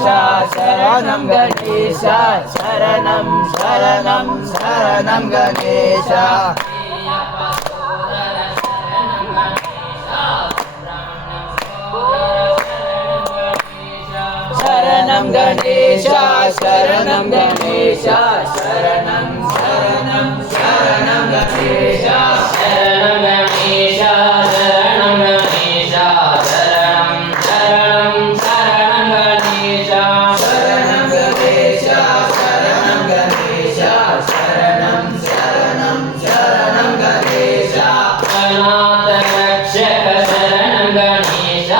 गणेश शरणं गणेश शरणं शरणं शरणं गणेश शरणं गणेश शरणं गणेश शरणं शरणं शरणं गणेश शरणं गणेश शरणं गणेश शरणं शरणं शरणं गणेश शरणं गणेश शरणं गणेश शरणं शरणं शरणं गणेश अनाथ रक्षक शरणं गणेश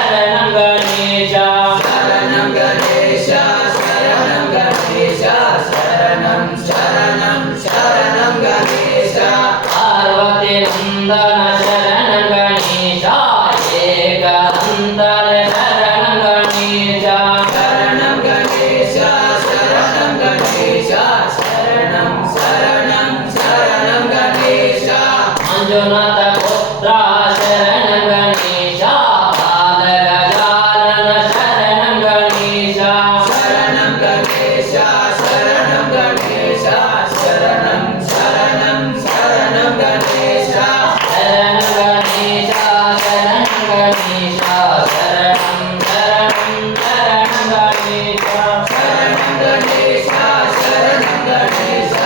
शरणं गणेश एकदंतल शरणं गणेश शरणं गणेश शरणं गणेश शरणं शरणं शरणं गणेश मंजुनाथ पुत्र शरणं गणेश बालगजानन शरणं गणेश शरणं गणेश शरणं गणेश शरणं शरणं शरणं गणेश शरणं गणेश शरणं गणेश शरणं शरणं शरणं गणेश शरणं गणेश शरणं गणेश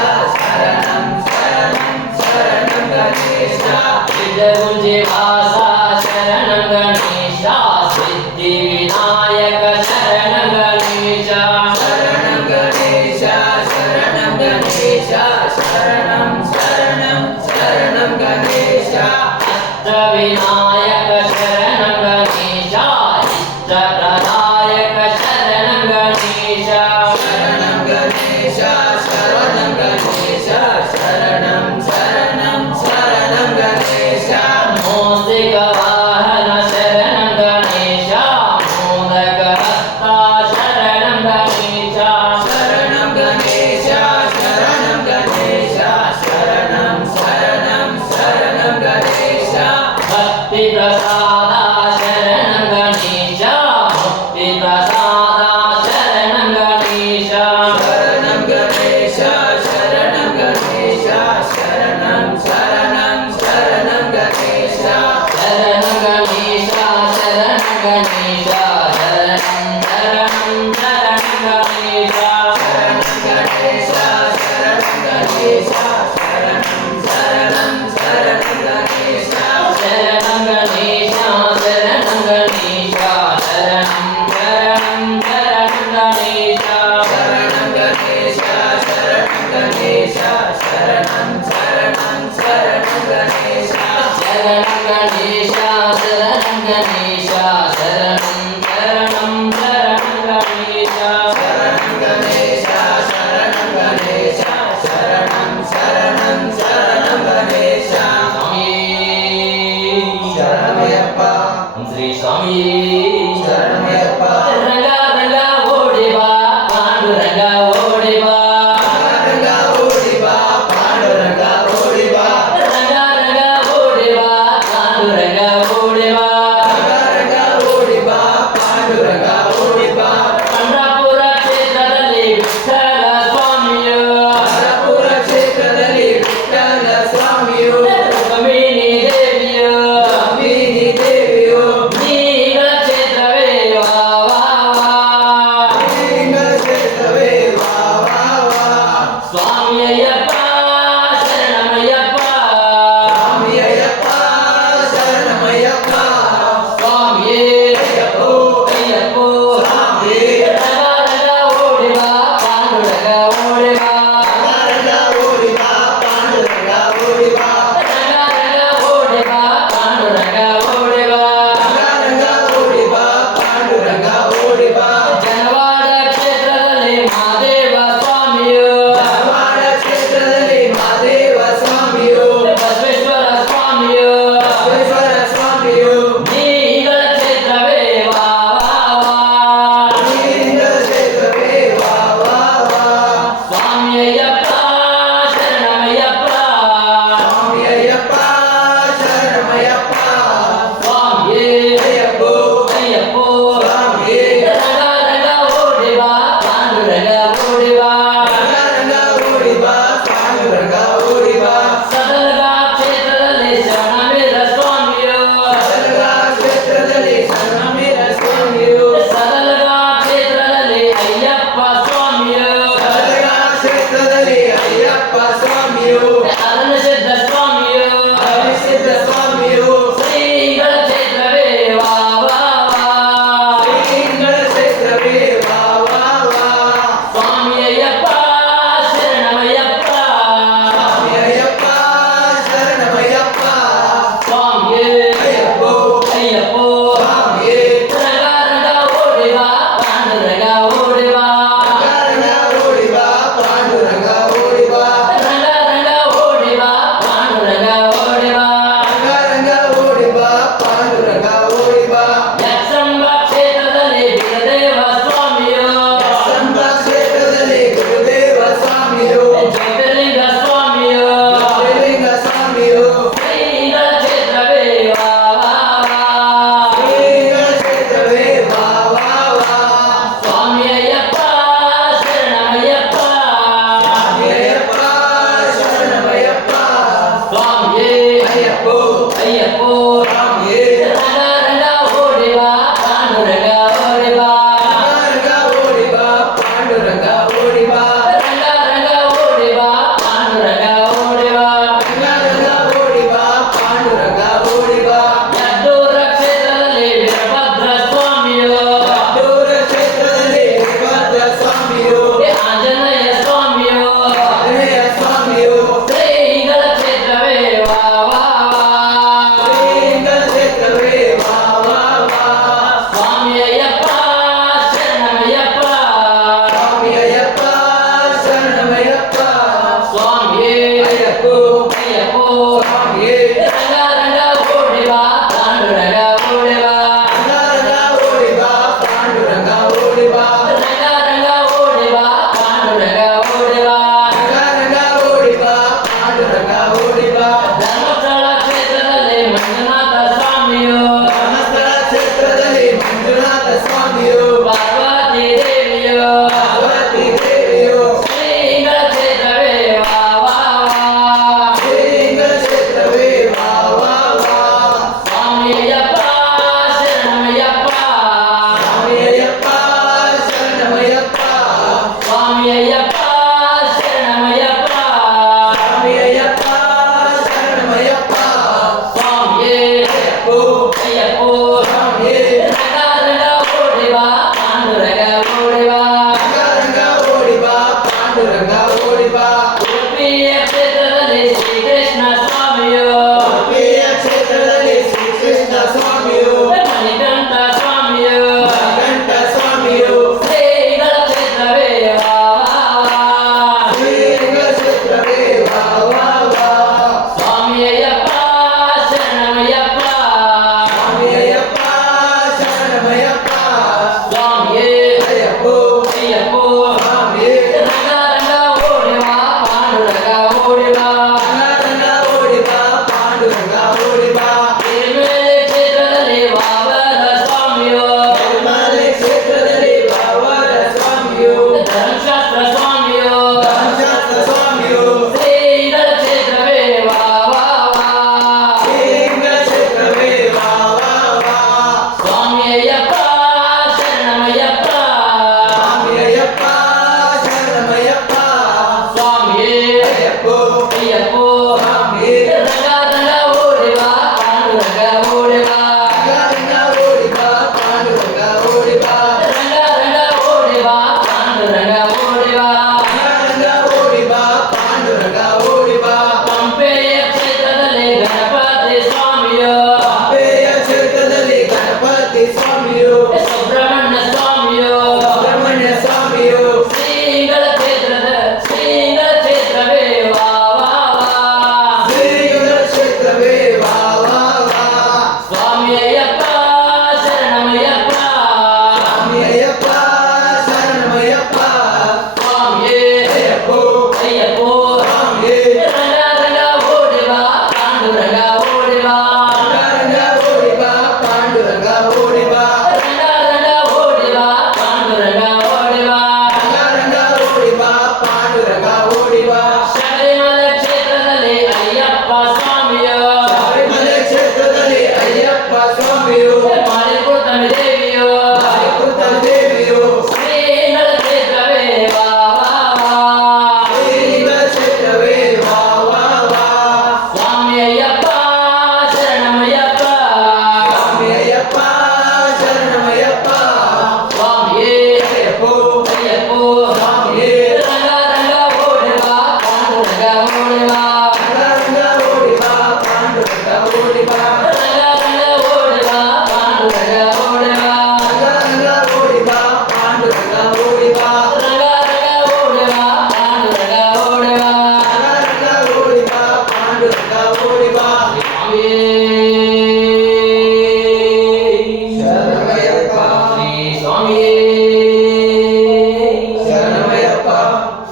शरणं शरणं शरणं गणेश विजयगुंजिवासा शरणं गणेश सिद्धिविनायक शरणं गणेश शरणं गणेश शरणं गणेश शरणं शरणं शरणं गणेश अष्टविनायक शरणं गणेश इष्टप्रदायक शरणं गणेश शरणं गणेश शरणं गणेश शरणं शरणं शरणं गणेश मोसिकवाहन शरणं गणेश मोदकहस्ता शरणं गणेश शरणं गणेश शरणं गणेश शरणं शरणं शरणं गणेश भक्तिप्रसादा शरणं गणेश मुक्तिप्रसादा शरणं गणेश शरणं गणेश शरणं गणेश शरणं शरणं शरणं गणेश शरणं गणेश शरणं गणेश शरणं शरणं शरणं गणेश शरणं गणेश शरणं गणेश शरणं शरणं शरणं गणेश शरणं गणेश शरणं गणेश शरणं शरणं शरणं गणेश शरणं गणेश शरणं गणेश शरणं शरणं शरणं गणेश शरणं गणेश शरणं गणेश शरणं शरणं शरणं गणेश शरणं गणेश शरणं गणेश शरणं शरणं शरणं गणेश शरणमय्यप्प श्री स्वामी शरणमय्यप्प रंगा रंगा ओडी बा पांडुरंगा ओडी बा रंगा ओडी बा पांडुरंगा ओडी बा रंगा रंगा ओडी बा पांडुरंगा ओडी बा रंगा ओडी बा पांडुरंगा ओडी बा पंढरपुर ಕ್ಷೇತ್ರದಲ್ಲಿ ವಿಠ್ಠಲ ಸ್ವಾಮಿಯು पंढरपुर ಕ್ಷೇತ್ರದಲ್ಲಿ ವಿಠ್ಠಲ ಸ್ವಾಮಿಯು ರುಕ್ಮಿಣಿ ದೇವಿಯು ರುಕ್ಮಿಣಿ ದೇವಿಯು ನೀಲ ಕ್ಷೇತ್ರ ಅಯ್ಯಪ್ಪೋ ಅಯ್ಯಪ್ಪೋ ಸ್ವಾಮಿಯೇ ರಂಗ ರಂಗ ಓಡಿ ಬಾ ಪಾಂಡುರಂಗ ಓಡಿ ಬಾ ರಂಗ ಓಡಿ ಬಾ ಪಾಂಡುರಂಗ ಓಡಿ ಬಾ ರಂಗ ರಂಗ ಓಡಿ ಬಾ ಪಾಂಡುರಂಗ ಓಡಿ ಬಾ ರಂಗ ರಂಗ ಓಡಿ ಬಾ ಪಾಂಡುರಂಗ ಓಡಿ ಬಾ ಯದ್ದೂರ ಕ್ಷೇತ್ರದಲ್ಲಿ ವೀರಭದ್ರ ಸ್ವಾಮಿಯೋ ಯದ್ದೂರ ಕ್ಷೇತ್ರದಲ್ಲಿ ವೀರಭದ್ರ ಸ್ವಾಮಿಯೋ ಆಂಜನೇಯ ಸ್ವಾಮಿಯೋ ಆಂಜನೇಯ ಸ್ವಾಮಿಯೋ ಶ್ರೀಗಳ ಕ್ಷೇತ್ರವೇ ವಾ ವಾ ವಾ ಶ್ರೀಗಳ ಕ್ಷೇತ್ರವೇ ವಾ ವಾ ವಾ ಸ್ವಾಮಿ ಅಯ್ಯಪ್ಪ ಶರಣಮಯ್ಯಪ್ಪ ಸ್ವಾಮಿ ಅಯ್ಯಪ್ಪ ಶರಣಮಯ್ಯಪ್ಪ ಸ್ವಾಮಿಯೇ ಅಯ್ಯಪ್ಪೋ ಅಯ್ಯಪ್ಪೋ ಸ್ವಾಮಿಯೇ ರಂಗ ರಂಗ ಓಡಿ ಬಾ ಪಾಂಡುರಂಗ ಓಡಿ ಬಾ ರಂಗ ರಂಗ ಓಡಿ ಬಾ ಪಾಂಡುರಂಗ ಓಡಿ ಬಾ ರಂಗ ರಂಗ ಓಡಿ ಬಾ ಪಾಂಡುರಂಗ ಓಡಿ ಬಾ ರಂಗ ರಂಗ ಓಡಿ ಬಾ ಪಾಂಡುರಂಗ ಓಡಿ ಬಾ ಧರ್ಮಸ್ಥಳ ಕ್ಷೇತ್ರದಲ್ಲಿ ಮಂಜುನಾಥ ಸ್ವಾಮಿಯೋ ಧರ್ಮಸ್ಥಳ ಕ್ಷೇತ್ರದಲ್ಲಿ ಮಂಜುನಾಥ ಸ್ವಾಮಿಯೋ ಪಾರ್ವತಿ ದೇವಿಯೋ ಪಾರ್ವತಿ ದೇವಿಯೋ ಶ್ರೀಗಳ ಕ್ಷೇತ್ರವೇ ವಾ ವಾ ವಾ ಶ್ರೀಗಳ ಕ್ಷೇತ್ರವೇ ವಾ ವಾ ವಾ ಸ್ವಾಮಿ ಅಯ್ಯಪ್ಪ ಶರಣಮಯ್ಯಪ್ಪ ಸ್ವಾಮಿ ಅಯ್ಯಪ್ಪ ಶರಣಮಯ್ಯಪ್ಪ ಸ್ವಾಮಿ ಅಯ್ಯಪ್ಪ ಶರಣಮಯ್ಯಪ್ಪ ಸ್ವಾಮಿ ಅಯ್ಯಪ್ಪ ಶರಣಮಯ್ಯಪ್ಪ ಸ್ವಾಮಿಯೇ ಅಯ್ಯಪ್ಪೋ ಅಯ್ಯಪ್ಪೋ ಸ್ವಾಮಿಯೇ ರಂಗ ರಂಗ ಓಡಿ ಬಾ ಪಾಂಡುರಂಗ ಓಡಿ ಬಾ ರಂಗ ರಂಗ ಓಡಿ ಬಾ ಪಾಂಡುರಂಗ ಓಡಿ ಬಾ ಉಡುಪಿಯ ಕ್ಷೇತ್ರದಲ್ಲಿ ಶ್ರೀಕೃಷ್ಣ ಸ್ವಾಮಿಯೋ ಉಡುಪಿಯ ಕ್ಷೇತ್ರದಲ್ಲಿ ಶ್ರೀಕೃಷ್ಣ ಸ್ವಾಮಿಯೋ ಮಣಿಕಂಠ ಸ್ವಾಮಿಯೋ ಮಣಿಕಂಠ ಸ್ವಾಮಿಯೋ ಶ್ರೀಗಳ ಕ್ಷೇತ್ರವೇ ವಾ ವಾ ವಾ ಶ್ರೀಗಳ ಕ್ಷೇತ್ರವೇ ವಾ ವಾ ವಾ ಸ್ವಾಮಿ ಅಯ್ಯಪ್ಪ ಶರಣಮಯ್ಯಪ್ಪ ಸ್ವಾಮಿ ಅಯ್ಯಪ್ಪ ಶರಣಮಯ್ಯಪ್ಪ ಸ್ವಾಮಿಯೇ ಅಯ್ಯಪ್ಪೋ ಅಯ್ಯಪ್ಪೋ ಸ್ವಾಮಿಯೇ ರಂಗ ರಂಗ ಓಡಿ ಬಾ ಪಾಂಡುರಂಗ ಓಡಿ ಬಾ ರಂಗ ರಂಗ ಓಡಿ ಬಾ ಪಾಂಡುರಂಗ ಓಡಿ ಬಾ ತಿರುಮಲೆ ಕ್ಷೇತ್ರದಲ್ಲಿ ವಾವರ ಸ್ವಾಮಿಯೋ ತಿರುಮಲೆ ಕ್ಷೇತ್ರದಲ್ಲಿ ವಾವರ ಸ್ವಾಮಿಯೋ ಧರ್ಮಶಾಸ್ತ್ರ ಸ್ವಾಮಿಯೋ ಧರ್ಮಶಾಸ್ತ್ರ ಸ್ವಾಮಿಯೋ ಶ್ರೀಗಳ ಕ್ಷೇತ್ರವೇ ವಾ ವಾ ವಾ ಶ್ರೀಗಳ ಕ್ಷೇತ್ರವೇ ವಾ ವಾ ವಾ ಸ್ವಾಮಿ ಅಯ್ಯಪ್ಪ ಶರಣಮಯ್ಯಪ್ಪ ಸ್ವಾಮಿ ಅಯ್ಯಪ್ಪ ಶರಣಮಯ್ಯಪ್ಪ ಸ್ವಾಮಿಯೇ ಅಯ್ಯಪ್ಪೋ ಅಯ್ಯಪ್ಪೋ ಸ್ವಾಮಿಯೇ ರಂಗ ರಂಗ ಓಡಿ ಬಾ ಪಾಂಡುರಂಗ ಓಡಿ ಬಾ ರಂಗ ರಂಗ ಓಡಿ ಬಾ ಪಾಂಡುರಂಗ ಓಡಿ ಬಾ ರಂಗ ರಂಗ ಓಡಿ ಬಾ ಪಾಂಡುರಂಗ ಓಡಿ ಬಾ ರಂಗ ರಂಗ ಓಡಿ ಬಾ ಪಾಂಡುರಂಗ ಓಡಿ ಬಾ ಪಂಪೆಯ ಕ್ಷೇತ್ರದಲ್ಲಿ ಗಣಪತಿ ಸ್ವಾಮಿಯೋ ಪಂಪೆಯ ಕ್ಷೇತ್ರದಲ್ಲಿ ಗಣಪತಿ ಸ್ವಾಮಿಯೋ ಸುಬ್ರಹ್ಮಣ್ಯ ಸ್ವಾಮಿಯೋ ಸುಬ್ರಹ್ಮಣ್ಯ ಸ್ವಾಮಿಯೋ ಶ್ರೀಗಳ ಕ್ಷೇತ್ರವೇ ವಾ ವಾ ವಾ ಶ್ರೀಗಳ ಕ್ಷೇತ್ರವೇ ವಾ ವಾ ವಾ ಸ್ವಾಮಿ ಅಯ್ಯಪ್ಪ ಶರಣಮಯ್ಯಪ್ಪ ಸ್ವಾಮಿ ಅಯ್ಯಪ್ಪ ಶರಣಮಯ್ಯಪ್ಪ ಸ್ವಾಮಿಯೇ ಅಯ್ಯಪ್ಪೋ ಅಯ್ಯಪ್ಪೋ ಸ್ವಾಮಿಯೇ ರಂಗ ರಂಗ ಓಡಿ ಬಾ ಪಾಂಡುರಂಗ ಓಡಿ ಬಾ ರಂಗ ರಂಗ ಓಡಿ ಬಾ ಪಾಂಡುರಂಗ ಓಡಿ ಬಾ ರಂಗ ರಂಗ ಓಡಿ ಬಾ ಪಾಂಡುರಂಗ ಓಡಿ ಬಾ ರಂಗ ರಂಗ ಓಡಿ ಬಾ ಪಾಂಡುರಂಗ ಓಡಿ ಬಾ ಶಬರಿಮಲೆ ಕ್ಷೇತ್ರದಲ್ಲಿ ಅಯ್ಯಪ್ಪ ಸ್ವಾಮಿಯೋ ಶಬರಿಮಲೆ ಕ್ಷೇತ್ರದಲ್ಲಿ ಅಯ್ಯಪ್ಪ ಸ್ವಾಮಿಯೋ ಮಾರಿಕುತಮಿ ದೇವಿಯೋ ಮಾರಿಕುತಮಿ ದೇವಿಯೋ ಶ್ರೀಗಳ ಕ್ಷೇತ್ರವೇ ವಾ ವಾ ವಾ ಶ್ರೀಗಳ ಕ್ಷೇತ್ರವೇ ವಾ ವಾ ವಾ ಸ್ವಾಮಿ ಅಯ್ಯಪ್ಪ ಶರಣಮಯ್ಯಪ್ಪ ಸ್ವಾಮಿ ಅಯ್ಯಪ್ಪ ಶರಣಮಯ್ಯಪ್ಪ ಸ್ವಾಮಿಯೇ ಅಯ್ಯಪ್ಪೋ ಅಯ್ಯಪ್ಪೋ ಸ್ವಾಮಿಯೇ ರಂಗ ರಂಗ ಓಡಿ ಬಾ ಪಾಂಡುರಂಗ ಓಡಿ ಬಾ ರಂಗ ರಂಗ ಓಡಿ ಬಾ ಪಾಂಡುರಂಗ ಓಡಿ ಬಾ ರಂಗ ರಂಗ ಓಡಿ ಬಾ ಪಾಂಡುರಂಗ ಓಡಿ ಬಾ ರಂಗ ರಂಗ ಓಡಿ ಬಾ ಪಾಂಡುರಂಗ ಓಡಿ ಬಾ ರಂಗ ರಂಗ ಓಡಿ ಬಾ ಪಾಂಡುರಂಗ ಓಡಿ ಬಾ ರಂಗ ರಂಗ ಓಡಿ ಬಾ ಪಾಂಡುರಂಗ ಓಡಿ ಬಾ ಸ್ವಾಮಿಯೇ ಶರಣಮಯ್ಯಪ್ಪ ಶ್ರೀ ಸ್ವಾಮಿಯೇ ಶರಣಮಯ್ಯಪ್ಪ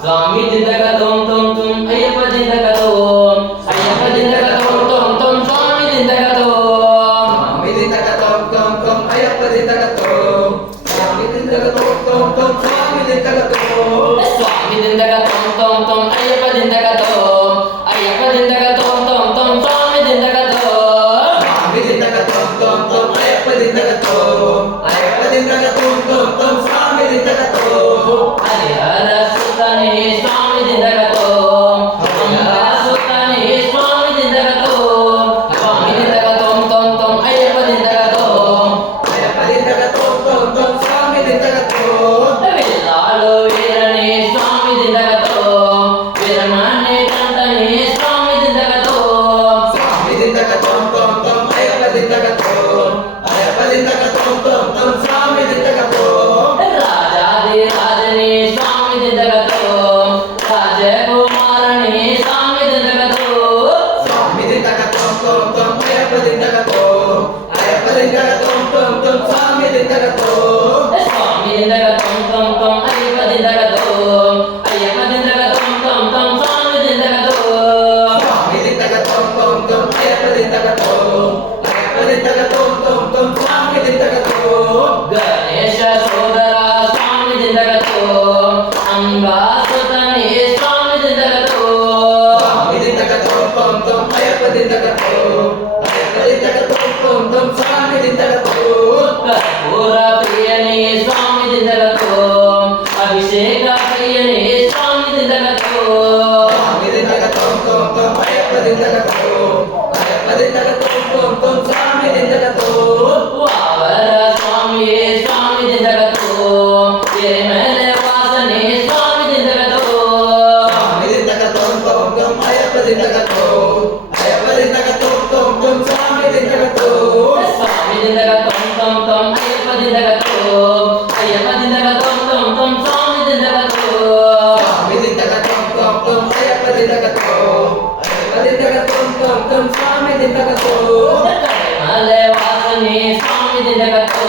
ಸ್ವಾಮಿ ದಿಂದಗ ತೊಂ ತೊಂ ತೊಂ ಅಯ್ಯಪ್ಪ ದಿಂದಗ ತೊಂ ಅಯ್ಯಪ್ಪ ದಿಂದಗ ತೊಂ ತೊಂ ತೊಂ ಸ್ವಾಮಿ ದಿಂದಗ ತೊಂ ಸ್ವಾಮಿ ದಿಂದಗ ತೊಂ ತೊಂ ತೊಂ ಅಯ್ಯಪ್ಪ ದಿಂದಗ ತೊಂ ಸ್ವಾಮಿ ದಿಂದಗ ತೊಂ ತೊಂ ತೊಂ ಸ್ವಾಮಿ ದಿಂದಗ ತೊಂ ಸ್ವಾಮಿ ದಿಂದಗ ತೊಂ ತೊಂ ತೊಂ ಅಯ್ಯಪ್ಪ ದಿಂದಗ ತೊಂ ಅಯ್ಯಪ್ಪ ದಿಂದಗ ತೊಂ ತೊಂ ತೊಂ ಸ್ವಾಮಿ ದಿಂದಗ ತೊಂ ದಿಂದಗತೋ ಅಯ್ಯಪ್ಪ ದಿಂದಗತೋ ತೊಂ ಸ್ವಾಮಿ ದಿಂದಗತೋ ಕರ್ಪೂರ ಪ್ರಿಯನೇ ಸ್ವಾಮಿ ದಿಂದಗತೋ ಅಭಿಷೇಕ ಪ್ರಿಯನೇ ಸ್ವಾಮಿ ದಿಂದಗತೋ ಸ್ವಾಮಿ ದಿಂದಗತೋ ತೊಂ ಅಯ್ಯಪ್ಪ ದಿಂದಗತೋ ಅಯ್ಯಪ್ಪ ದಿಂದಗತೋ ತೊಂ ಸ್ವಾಮಿ ದಿಂದಗತೋ ವಾವರ ಸ್ವಾಮಿಯೇ ಸ್ವಾಮಿ ದಿಂದಗತೋ ಎರೆಮೇಲೆ ವಾಸನೆ ಸ್ವಾಮಿ ದಿಂದಗತೋ ಸ್ವಾಮಿ ದಿಂದಗತೋ ತೊಂ ಅಯ್ಯಪ್ಪ ದಿಂದಗತೋ ಅಯ್ಯಪ್ಪ ದಿಂದಗತೋ ತೊಂ ಸ್ವಾಮಿ ದಿಂದಗತೋ ಸ್ವಾಮಿ ದಿಂದಗತೋ ತೊಂ ಅಯ್ಯಪ್ಪ ದಿಂದಗತೋ ಅಯ್ಯಪ್ಪ ದಿಂದಗತೋ ತೊಂ ಸ್ವಾಮಿ ದಿಂದಗತೋ ಸ್ವಾಮಿ ದಿಂದಗತೋ ತೊಂ ಅಯ್ಯಪ್ಪ ದಿಂದಗತೋ ಅಯ್ಯಪ್ಪ ದಿಂದಗತೋ ತೊಂ ಸ್ವಾಮಿ ದಿಂದಗತೋ ಕರಿಮಲೆ ವಾಸನೆ ಸ್ವಾಮಿ ದಿಂದಗತೋ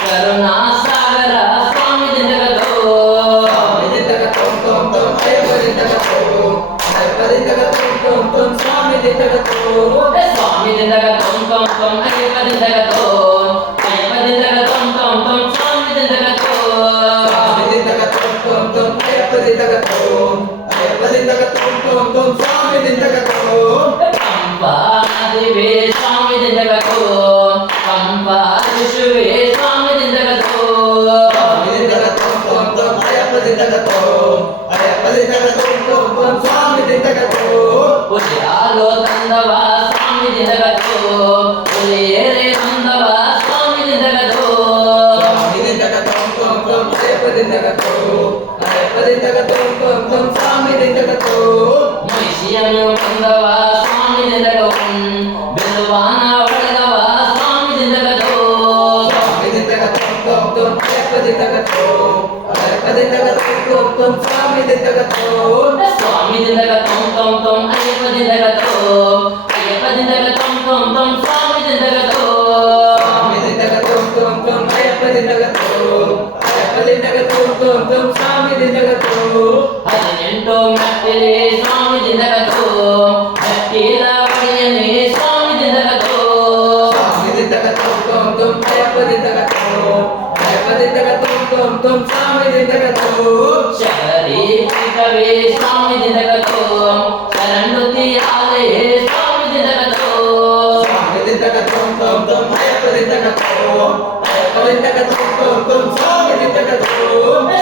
ಕರುಣಾ ಸಾಗರ ಸ್ವಾಮಿ ದಿಂದಗತೋ ಸ್ವಾಮಿ ದಿಂದಗತೋ ತೊಂ ಅಯ್ಯಪ್ಪ ದಿಂದಗತೋ ಅಯ್ಯಪ್ಪ ದಿಂದಗತೋ ತೊಂ ಸ್ವಾಮಿ ದಿಂದಗತೋ ಸ್ವಾಮಿ ದಿಂದಗತೋ ತೊಂ ಅಯ್ಯಪ್ಪ ದಿಂದಗತೋ ಅಯ್ಯಪ್ಪ ದಿಂದಗತೋ ತೊಂ ಸ್ವಾಮಿ ದಿಂದಗತೋ ಸ್ವಾಮಿ ದಿಂದಗತೋ ತೊಂ ಅಯ್ಯಪ್ಪ ದಿಂದಗತೋ ಅಯ್ಯಪ್ಪ ದಿಂದಗತೋ ತೊಂ ಸ್ವಾಮಿ ದಿಂದಗತೋ ಪಂಪಾ ನದಿವೇ ಸ್ವಾಮಿ ದಿಂದಗತೋ ಪಂಪಾ ಋಷುವೇ ಸ್ವಾಮಿ ದಿಂದಗತೋ ಸ್ವಾಮಿ ದಿಂದಗತೋ ತೊಂ ಅಯ್ಯಪ್ಪ ದಿಂದಗತೋ ಅಯ್ಯಪ್ಪ ದಿಂದಗತೋ ತೊಂ ಸ್ವಾಮಿ ದಿಂದಗತೋ ಉಸಿರಾಲೋ ತಂದವ ಸ್ವಾಮಿ ದಿಂದಗತೋ ಉಲಿಯೇರೆ ತಂದವ ಸ್ವಾಮಿ ದಿಂದಗತೋ ಸ್ವಾಮಿ ದಿಂದಗತೋ ತೊಂ ಅಯ್ಯಪ್ಪ ದಿಂದಗತೋ ಅಯ್ಯಪ್ಪ ದಿಂದಗತೋ ತೊಂ ಸ್ವಾಮಿ ದಿಂದಗತೋ ಮಹಿಷಿಯನ್ನು ಕೊಂದವ ಸ್ವಾಮಿ ದಿಂದಗತೋ ಬಿಲ್ವಾನ ಹೊಡೆದವ ಸ್ವಾಮಿ ದಿಂದಗತೋ ಸ್ವಾಮಿ ದಿಂದಗತೋ ತೊಂ ಅಯ್ಯಪ್ಪ ದಿಂದಗತೋ ಅಯ್ಯಪ್ಪ ದಿಂದಗತೋ ತೊಂ ಸ್ವಾಮಿ ದಿಂದಗತೋ ಸ್ವಾಮಿ ದಿಂದಗತೋ ತೊಂ ಅಯ್ಯಪ್ಪ ದಿಂದಗತೋ ಅಯ್ಯಪ್ಪ ದಿಂದಗತೋ ತೊಂ ಸ್ವಾಮಿ ದಿಂದಗತೋ ಸ್ವಾಮಿ ದಿಂದಗತೋ ತೊಂ ಅಯ್ಯಪ್ಪ ದಿಂದಗತೋ ಅಯ್ಯಪ್ಪ ದಿಂದಗತೋ ತೊಂ ಸ್ವಾಮಿ ದಿಂದಗತೋ 18 ಮೆಟ್ಟಿಲೆ ಸ್ವಾಮಿ ದಿಂದಗತೋ ಮೆಟ್ಟಿಲ ಒಡೆಯನೇ ಸ್ವಾಮಿ ದಿಂದಗತೋ ಸ್ವಾಮಿ ದಿಂದಗತೋ ತೊಂ ಅಯ್ಯಪ್ಪ ದಿಂದಗತೋ ಅಯ್ಯಪ್ಪ ದಿಂದಗತೋ ತೊಂ ಸ್ವಾಮಿ ದಿಂದಗತೋ ಶಬರಿ ಪೀಠವೇ ಸ್ವಾಮಿ ದಿಂದಗತೋ ಶರಣುತಿ ಆಲಯೇ ಸ್ವಾಮಿ ದಿಂದಗತೋ ಸ್ವಾಮಿ ದಿಂದಗತೋ ತೊಂ ಅಯ್ಯಪ್ಪ ದಿಂದಗತೋ ಅಯ್ಯಪ್ಪ ದಿಂದಗತೋ ತೊಂ ಸ್ವಾಮಿ ದಿಂದಗತೋ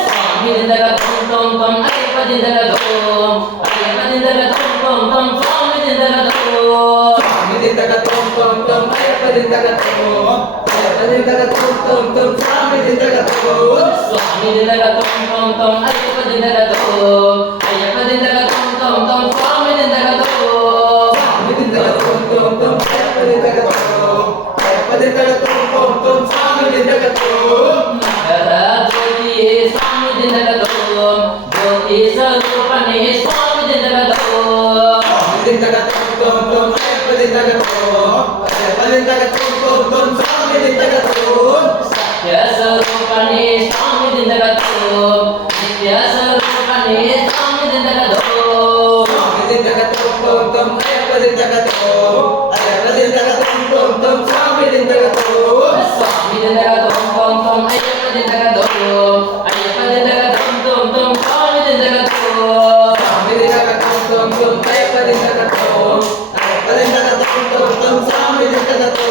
ಸ್ವಾಮಿ ದಿಂದಗತೋ ತೊಂ ಅಯ್ಯಪ್ಪ ದಿಂದಗತೋ ಅಯ್ಯಪ್ಪ ದಿಂದಗತೋ ತೊಂ ಸ್ವಾಮಿ ದಿಂದಗತೋ ಸ್ವಾಮಿ ದಿಂದಗತೋ ತೊಂ ಅಯ್ಯಪ್ಪ ದಿಂದಗತೋ ಅಯ್ಯಪ್ಪ ದಿಂದಗತೋ ತೊಂ ಸ್ವಾಮಿ ದಿಂದಗತೋ ಸ್ವಾಮಿ ದಿಂದಗತೋ ತೊಂ ಅಯ್ಯಪ್ಪ ದಿಂದಗತೋ ಅಯ್ಯಪ್ಪ ದಿಂದಗತೋ ತೊಂ ಸ್ವಾಮಿ ದಿಂದಗತೋ ಸ್ವಾಮಿ ದಿಂದಗತೋ ತೊಂ ಅಯ್ಯಪ್ಪ ದಿಂದಗತೋ ಅಯ್ಯಪ್ಪ ದಿಂದಗತೋ ತೊಂ ಸ್ವಾಮಿ ದಿಂದಗತೋ ಮಕರ ಜ್ಯೋತಿಯೇ ಸ್ವಾಮಿ ದಿಂದಗತೋ ಜ್ಯೋತಿ ಸ್ವರೂಪನೇ ಸ್ವಾಮಿ ದಿಂದಗತೋ ಸ್ವಾಮಿ ದಿಂದಗತೋ ತೊಂ ಅಯ್ಯಪ್ಪ ದಿಂದಗತೋ ಅಯ್ಯಪ್ಪ ದಿಂದಗತೋ ತೊಂ ಸ್ವಾಮಿ ದಿಂದಗತೋ ಸತ್ಯ ಸ್ವರೂಪನೇ ಸ್ವಾಮಿ ದಿಂದಗತೋ ನಿತ್ಯ ಸ್ವರೂಪನೇ ಸ್ವಾಮಿ ದಿಂದಗತೋ ಸ್ವಾಮಿ ದಿಂದಗತೋ ತೊಂ ಅಯ್ಯಪ್ಪ ದಿಂದಗತೋ ಅಯ್ಯಪ್ಪ ದಿಂದಗತೋ ತೊಂ ಸ್ವಾಮಿ ದಿಂದಗತೋ ಸ್ವಾಮಿ ದಿಂದಗತೋ ತೊಂ ಅಯ್ಯಪ್ಪ ದಿಂದಗತೋ ಅಯ್ಯಪ್ಪ ದಿಂದಗತೋ ತೊಂ ಸ್ವಾಮಿ ದಿಂದಗತೋ ಸ್ವಾಮಿ ದಿಂದಗತೋ ತೊಂ ಅಯ್ಯಪ್ಪ ದಿಂದಗತೋ ಅಯ್ಯಪ್ಪ ದಿಂದಗತೋ ತೊಂ ಸ್ವಾಮಿ ದಿಂದಗತೋ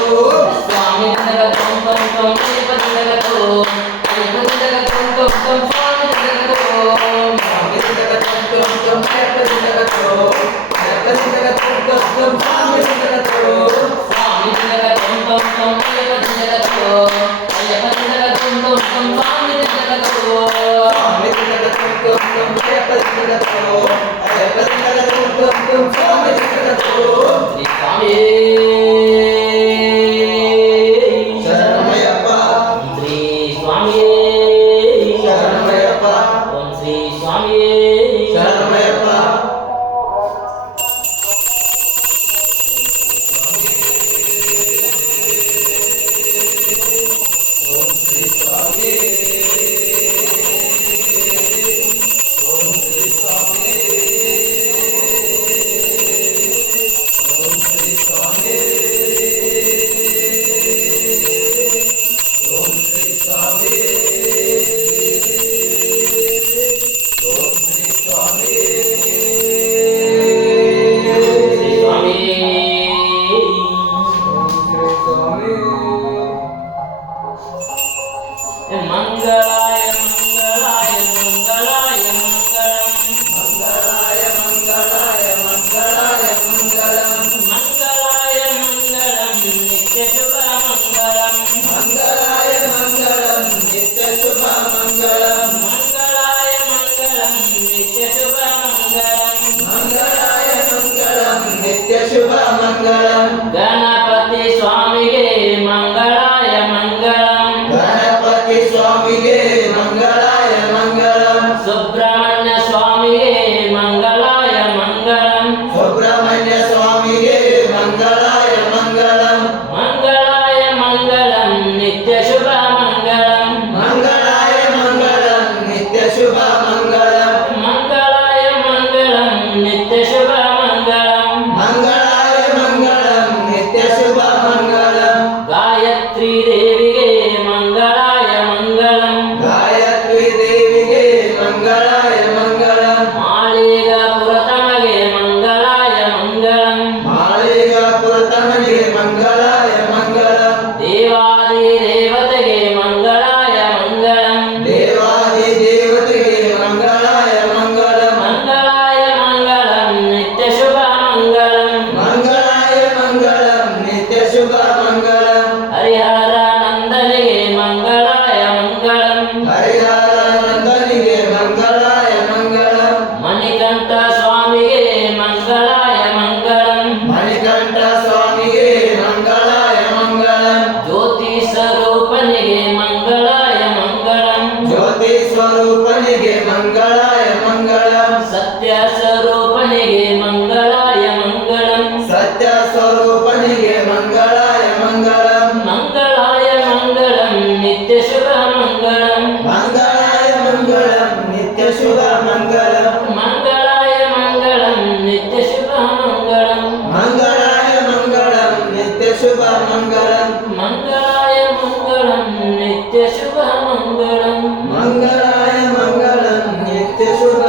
मंगलाय मंगलाय मंगलाय मंगलम मंगलाय मंगलाय मंगलाय मंगलम मंगलाय मंगलम नित्य शुभ मंगलम मंगलाय मंगलम नित्य शुभ मंगलम मंगलाय मंगलम नित्य शुभ मंगलम मंगलाय मंगलम नित्य शुभ मंगलम गणपति स्वामिगे मंगलाय मंगलम गणपति स्वामिगे मंगलाय मंगलम सुब्रह्मण्य स्वामिगे मंगलाय मंगलम सुब्रह्मण्य स्वामिगे मंगलाय मंगलम मंगलाय मंगलम नित्य शुभ मंगलम मंगलाय मंगलम नित्य शुभ मंगलम मंगलाय मंगलम नित्य शुभ मंगलम मंगलाय मंगलम नित्य शुभ मंगलम गायत्री देविगे मंगलाय मंगलम गायत्री देविगे मंगलाय मंगलम मालिकापुरतमगे मंगलाय मंगलम मालिकापुरतमगे मंगलाय मंगलम देवादिदेवतगे मंगलाय मंगलम देवादिदेवतेगे मंगलाय मंगलम मंगलाय मंगलम नित्य शुभ मंगलम मंगलाय मंगलम नित्य शुभ मंगलम हरिहर नंदनिगे मंगलाय मंगलम हरिहरानंदनिगे मंगलाय मंगलम मणिकंठ स्वामिगे मंगलाय मंगलम मणिकंठ स्वामिगे मंगलाय मंगलम ज्योति स्वरूपनिगे मंगलाय मंगलम ज्योति स्वरूपनिगे मंगलाय मंगलम सत्य स्वरूपनिगे मंगलाय मंगलम सत्य स्वरूपनिगे मंगलाय मंगलम मंगलाय मंगलम नित्य शुभ मंगलम मंगलाय मंगलम नित्य शुभ मंगलम मंगलाय मंगलम नित्य शुभ मंगलम मंगलाय मंगलम नित्य शुभ मंगलम मंगलाय मंगलम नित्य शुभ मंगलम मंगलाय मंगलम नित्य शुभ